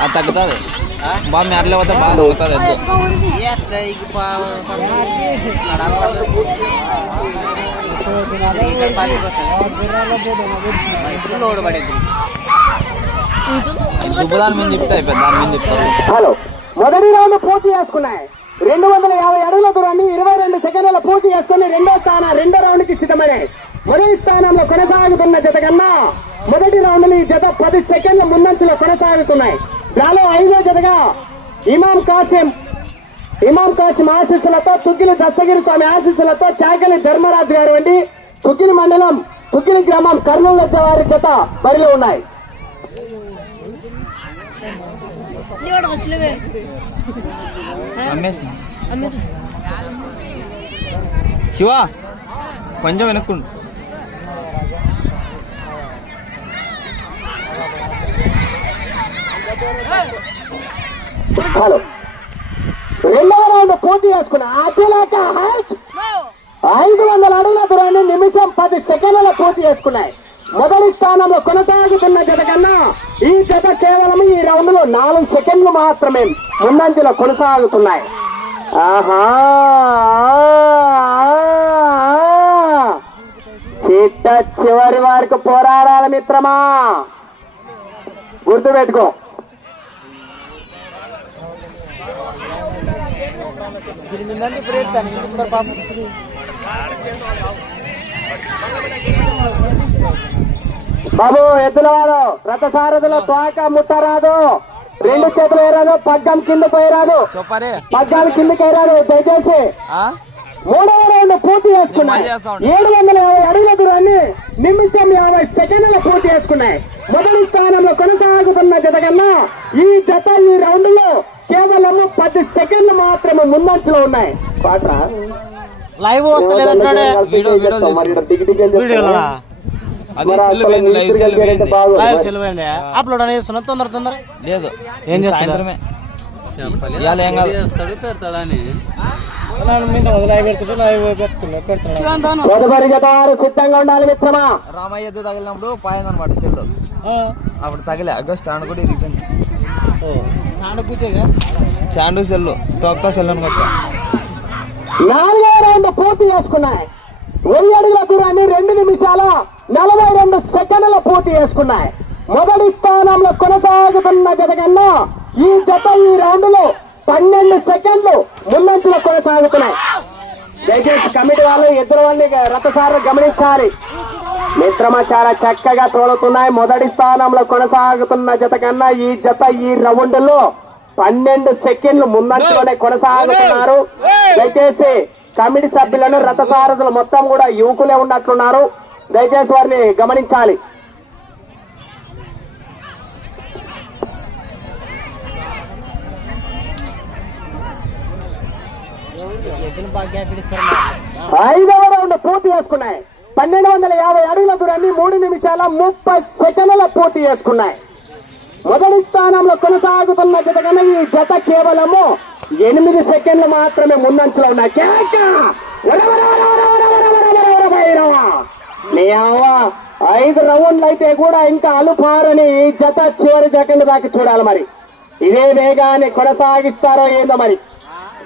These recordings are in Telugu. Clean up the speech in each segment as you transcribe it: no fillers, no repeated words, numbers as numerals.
అది తగ్గుతుంది బాగా మేడలే పోతే బాగా తగ్గుతుంది లోడ్ పడేది దాని మీద చెప్తే అయిపోయింది దాని మీద చెప్తారు. హలో, మొదటి రౌండ్ పూర్తి చేసుకున్నాయి. 250 అడుగుల దూరాన్ని 22 సెకండ్ల పూర్తి చేసుకుని రెండో రౌండ్ కి సిద్ధమయ్యాయి. మొదటి స్థానంలో కొనసాగుతున్న జత కన్నా మొదటి రౌండ్ ఈ జత 10 సెకండ్ల ముందంచులో కొనసాగుతున్నాయి. దానిలో 5వ జతగా ఇమాం కాసిం ఆశీస్సులతో తుగ్గిలి దస్తగిరి స్వామి ఆశీస్సులతో చాకలి ధర్మరాజు గారు వంటి తుగ్గిలి మండలం తుగ్గిలి గ్రామం కర్నూలు వారి జత బరిలో ఉన్నాయి. శివ కొంచెం వెనక్కుండు. హలో, రెండవ రౌండ్ పూర్తి చేసుకున్న అతిలేక 500 అడుగుల దూరాన్ని నిమిషం 10 సెకండ్ల పూర్తి చేసుకున్నాయి. మొదటి స్థానంలో కొనసాగుతున్న జత కన్నా ఈ జత కేవలం ఈ రౌండ్ లో 4 సెకండ్లు మాత్రమే ముందంజలో కొనసాగుతున్నాయి. ఆహా, చిట్ట చివరి వారికి పోరాడాలి మిత్రమా, గుర్తుపెట్టుకో. బాబు ఎద్దులవాడు రథసారథులు తోక ముట్టరాదు, 2 చేతులు వేయరాదు, పగ్గం కింద పోయరాదు, పగ్గాలు కిందకి వేయరాదు దయచేసి. 3వ రౌండ్ పూర్తి చేసుకున్నాయి. 750 అడుగుల దూరాన్ని నిమిషం 50 సెకండ్ల పూర్తి చేసుకున్నాయి. మొదటి స్థానంలో కొనసాగుతున్న జత కన్నా ఈ జత ఈ రౌండ్ లో కేవలం 10 సెకండ్లు మాత్రమే ముందంచులో ఉన్నాయి. పాట లైవ్ వస్తలేదంటాడే అప్లోడ్ అనేది తొందర లేదు. ఏం సాయంత్రమే తదుపరి జత వారు సిద్ధంగా ఉండాలి మిత్రమా. రామయ్య ఎద్దు తగిలినప్పుడు పాయింది అనమాట చెల్లు, అప్పుడు తగిలే అగ్గ స్టాండ్ కూడా ఇరిగిపోయింది. స్టాండ్ సెల్లు తొక్తా సెల్లు అని కొత్త. 4వ రౌండ్ పూర్తి చేసుకున్నాయి. 1000 అడుగుల దూరాన్ని 2 నిమిషాల 42 సెకండ్ల పూర్తి చేసుకున్నాయి. మొదటి స్థానంలో కొనసాగుతున్న జత కన్నా ఈ జత ఈ రౌండ్ లో 12 సెకండ్లు ముందంచులో కొనసాగుతున్నాయి. దయచేసి కమిటీ వాళ్ళు ఇద్దరు వాళ్ళని రథసారులు గమనించాలి మిత్రమా, చాలా చక్కగా తోలుతున్నాయి. మొదటి స్థానంలో కొనసాగుతున్న జత కన్నా ఈ జత ఈ రౌండ్ లో 12 సెకండ్లు ముందంచులోనే కొనసాగుతున్నారు. దయచేసి కమిటీ సభ్యులను రథసారథులు మొత్తం కూడా యువకులే ఉన్నట్లున్నారు, దయచేసి వారిని గమనించాలి. ఐదవ రౌండ్ పూర్తి చేసుకున్నాయి. 1250 అడుగుల దూరాన్ని 3 నిమిషాల 30 సెకండ్ల పూర్తి చేసుకున్నాయి. మొదటి స్థానంలో కొనసాగుతున్న జత కన్నా ఈ జత కేవలము 8 సెకండ్లు మాత్రమే ముందంచులో ఉన్నాయి. 5 రౌండ్లు అయితే కూడా ఇంకా అలుపారని జత చివరి సెకండ్ దాకా చూడాలి. మరి ఇదే వేగాన్ని కొనసాగిస్తారో ఏందో మరి.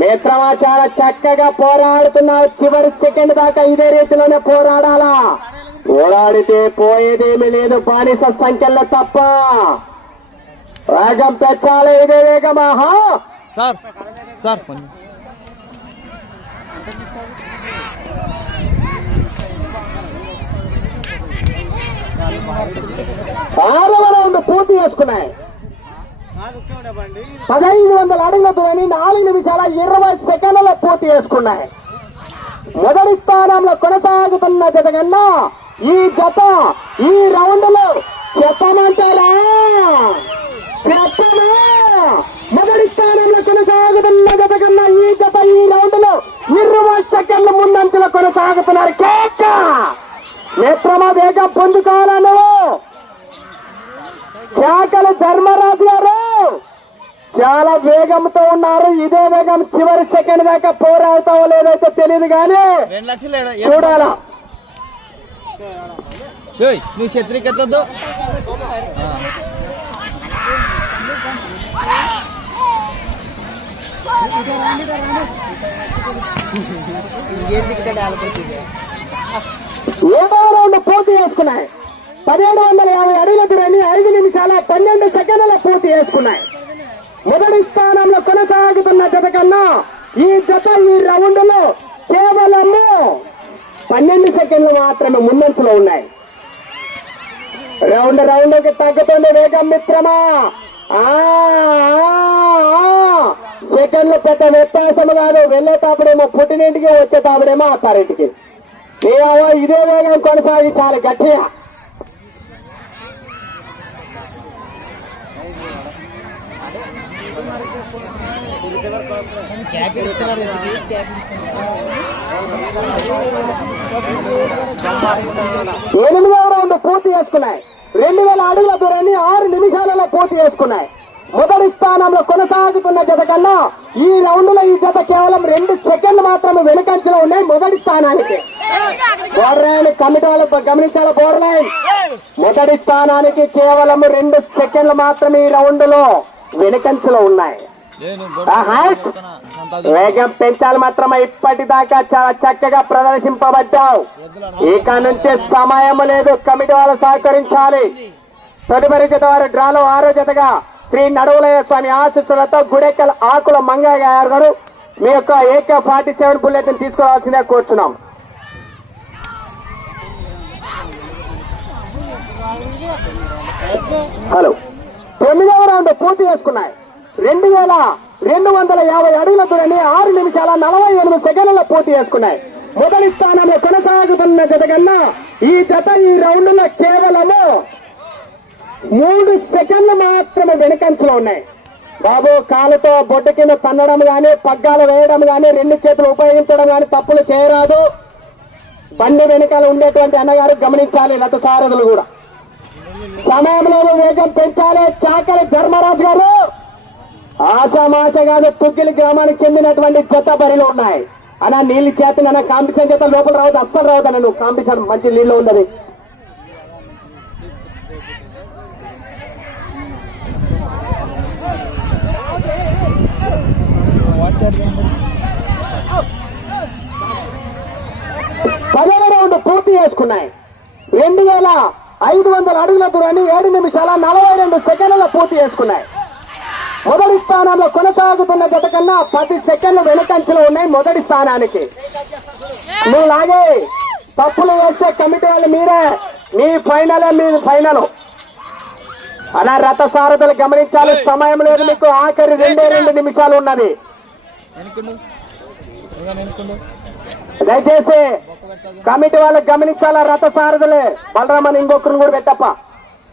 మిత్రమా, చాలా చక్కగా పోరాడుతున్నావు. చివరి సెకండ్ దాకా ఇదే రీతిలోనే పోరాడాలా. పోరాడితే పోయేదేమీ లేదు, బానిస సంఖ్యలో తప్ప. వేగం పెంచాలి, ఇదే వేగమా సార్. 6వ రౌండ్ పూర్తి చేసుకున్నాయి. 1500 అడుగుల దూరాన్ని 4 నిమిషాల 20 సెకండ్ల పూర్తి చేసుకున్నాయి. మొదటి స్థానంలో కొనసాగుతున్న జత కన్నా ఈ జత ఈ రౌండ్ లో చెప్పమంటారా? మొదటి స్థానంలో కొనసాగుతున్న జత కన్నా ఈ జత ఈ రౌండ్ లో 20 సెకండ్ల ముందంచులో కొనసాగుతున్నారు. కేక మిత్రమా, వేగం పొందుకోవాలను చాకలి ధర్మరాజు గారు చాలా వేగంతో ఉన్నారు. ఇదే వేగం చివరి సెకండ్ దాకా పోరాడతావో లేదైతే తెలియదు కానీ 2 లక్షలు చూడాలా. నువ్వు ఛత్రికెత్తద్దు. ఏడో రౌండ్ పూర్తి చేసుకున్నాయి. 1750 అడుగుల దూరాన్ని 5 నిమిషాల 12 సెకండ్ల పూర్తి చేసుకున్నాయి. మొదటి స్థానంలో కొనసాగుతున్న జత కన్నా ఈ జత ఈ రౌండ్ లో కేవలము 12 సెకండ్లు మాత్రమే ముందంచులో ఉన్నాయి. రౌండ్ కి తగ్గుతుంది వేగం మిత్రమా. సెకండ్లు పెద్ద వ్యత్యాసము కాదు. వెళ్ళేటప్పుడేమో పుట్టినింటికి, వచ్చేటప్పుడేమో అత్తారింటికి. ఇదే వేగం కొనసాగించాలి గట్టిగా. ఎనిమిదవ రౌండ్ పూర్తి చేసుకున్నాయి. 2000 అడుగుల దూరాన్ని 6 నిమిషాలలో పూర్తి చేసుకున్నాయి. మొదటి స్థానంలో కొనసాగుతున్న జత కన్నా ఈ రౌండ్ లో ఈ జత కేవలం 2 సెకండ్లు మాత్రమే వెనుకంచలో ఉన్నాయి మొదటి స్థానానికి. బోర్డర్ లైన్ కమిటీ వాళ్ళు గమనించాలి. బోర్డర్ లైన్ మొదటి స్థానానికి కేవలం 2 సెకండ్లు మాత్రమే ఈ రౌండ్ లో వెనుకంచలో ఉన్నాయి. వేగం పెంచాలి మాత్రమే. ఇప్పటిదాకా చాలా చక్కగా ప్రదర్శింపబడ్డావు. ఇక నుంచి సమయం లేదు. కమిటీ వాళ్ళు సహకరించాలి. తదుపరి జత వారు డ్రాలో 6వ జతగా శ్రీ నడువులయ్య స్వామి ఆశీస్సులతో గుడెక్కల ఆకుల మంగయ్య గారు మీ యొక్క AK-47 బుల్లెట్ తీసుకురావాల్సిందే కోరుచున్నాం. హలో. 9వ రౌండ్ పూర్తి చేసుకున్నాయి. 2250 అడుగుల దూరాన్ని 6 నిమిషాల 48 సెకండ్ల పూర్తి చేసుకున్నాయి. మొదటి స్థానంలో కొనసాగుతున్న జత కన్నా ఈ జత ఈ రౌండ్ లో కేవలము 3 సెకండ్లు మాత్రమే వెనుకంచలో ఉన్నాయి. బాబు కాలుతో బొడ్డు కింద తన్నడం గాని, పగ్గాలు వేయడం గాని, 2 చేతులు ఉపయోగించడం గాని తప్పులు చేయరాదు. బండి వెనకాల ఉండేటువంటి అన్నగారు గమనించాలి. రథ సారథులు కూడా సమయంలో వేగం పెంచాలి. చాకలి ధర్మరాజు గారు ఆశామాషగాను పుగ్గిలి గ్రామానికి చెందినటువంటి జత బరిలో ఉన్నాయి. అలా నీళ్ళు చేతన కాంపిటీషన్ చేత లోపల రావద్దు, అస్సలు రావద్దు. నువ్వు కాంపిటీషన్ మంచి నీళ్ళు ఉండదు. పదవ రౌండ్ పూర్తి చేసుకున్నాయి. 2500 అడుగుల దూరాన్ని 7 నిమిషాల 42 సెకండ్ల పూర్తి చేసుకున్నాయి. మొదటి స్థానంలో కొనసాగుతున్న జత కన్నా 10 సెకండ్లు వెనుకంచలో ఉన్నాయి మొదటి స్థానానికి. నువ్వు లాగే తప్పులు వేస్తే కమిటీ వాళ్ళు మీరే. మీ ఫైనలే మీ ఫైనల్. అలా రథ సారథులు గమనించాలి. సమయం లేదు మీకు. ఆఖరి 2 నిమిషాలు ఉన్నది. దయచేసి కమిటీ వాళ్ళకి గమనించాలా. రథ సారథులే బలరామని ఇంకొకరిని కూడా పెట్టప్ప.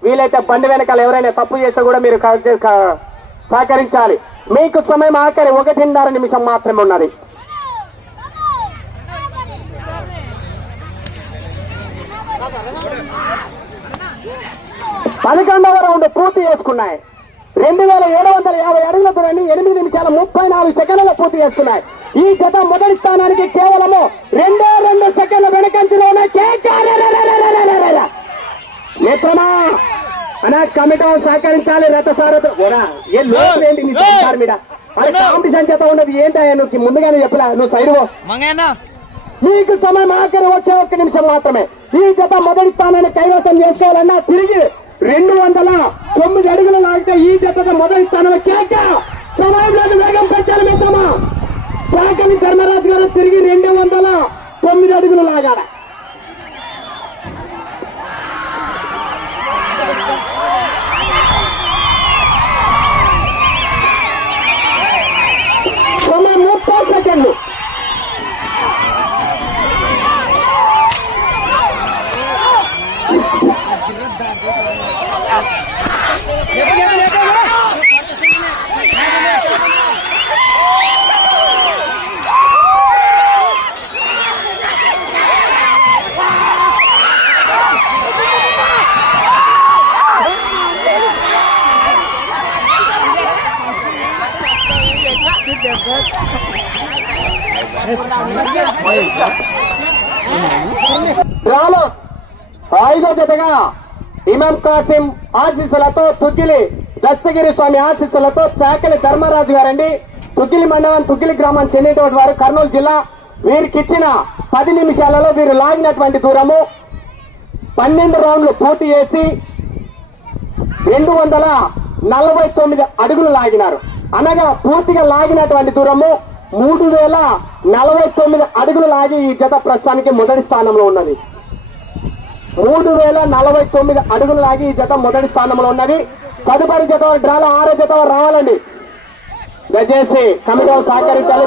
వీలైతే బండి వెనకాల ఎవరైనా తప్పు చేస్తే కూడా మీరు సహకరించాలి. మీకు సమయం ఆఖరి 1.5 నిమిషం మాత్రమే ఉన్నది. పదకొండవ రౌండ్ పూర్తి చేసుకున్నాయి. 2750 అడుగుల దూరాన్ని 8 నిమిషాల 34 సెకండ్ల పూర్తి చేసుకున్నాయి. ఈ జత మొదటి స్థానానికి కేవలము 2 సెకండ్ల వెనకంచలో ఉన్నాయి. మిత్రమా అనా కమిటీ సహకరించాలి. రథ సారథి ఏ లోపల ఏంటి నీ సార్ మీద అది కాంపిటీషన్ చేత ఉన్నది ఏంటి? నువ్వు ముందుగానే చెప్పలే. నువ్వు సైడ్ నీకు సమయం ఆఖరి వచ్చే 1 నిమిషం మాత్రమే. ఈ జత మొదటి స్థానాన్ని కైవసం చేసుకోవాలన్నా తిరిగి 209 అడుగులు లాగితే ఈ జత మొదటి స్థానంలో కేక. సమయం లేదు. వేగం పెంచాలి మిత్రమా. చాకలి ధర్మరాజు గారు తిరిగి 209 అడుగులు లాగాల. సమయం 30 సెకండ్లు. డ్రాలో 5వ జతగా ఇమాం కాసిం ఆశీస్సులతో తుగ్గిలి దస్తగిరి స్వామి ఆశీస్సులతో చాకలి ధర్మరాజు గారండి, తుగ్గిలి మండలం తుగ్గిలి గ్రామం చెందినటువంటి వారు, కర్నూలు జిల్లా. వీరికి ఇచ్చిన 10 నిమిషాలలో వీరు లాగినటువంటి దూరము 12 రౌండ్లు పూర్తి చేసి 249 అడుగులు లాగినారు. అనగా పూర్తిగా లాగినటువంటి దూరము 3049 అడుగులు లాగి ఈ జత ప్రస్తుతానికి మొదటి స్థానంలో ఉన్నది. 3049 అడుగులు లాగి ఈ జత మొదటి స్థానంలో ఉన్నది. తదుపరి జత డ్రాలో 6వ జత రావాలండి. దయచేసి కమిటీ సహకరించాలి.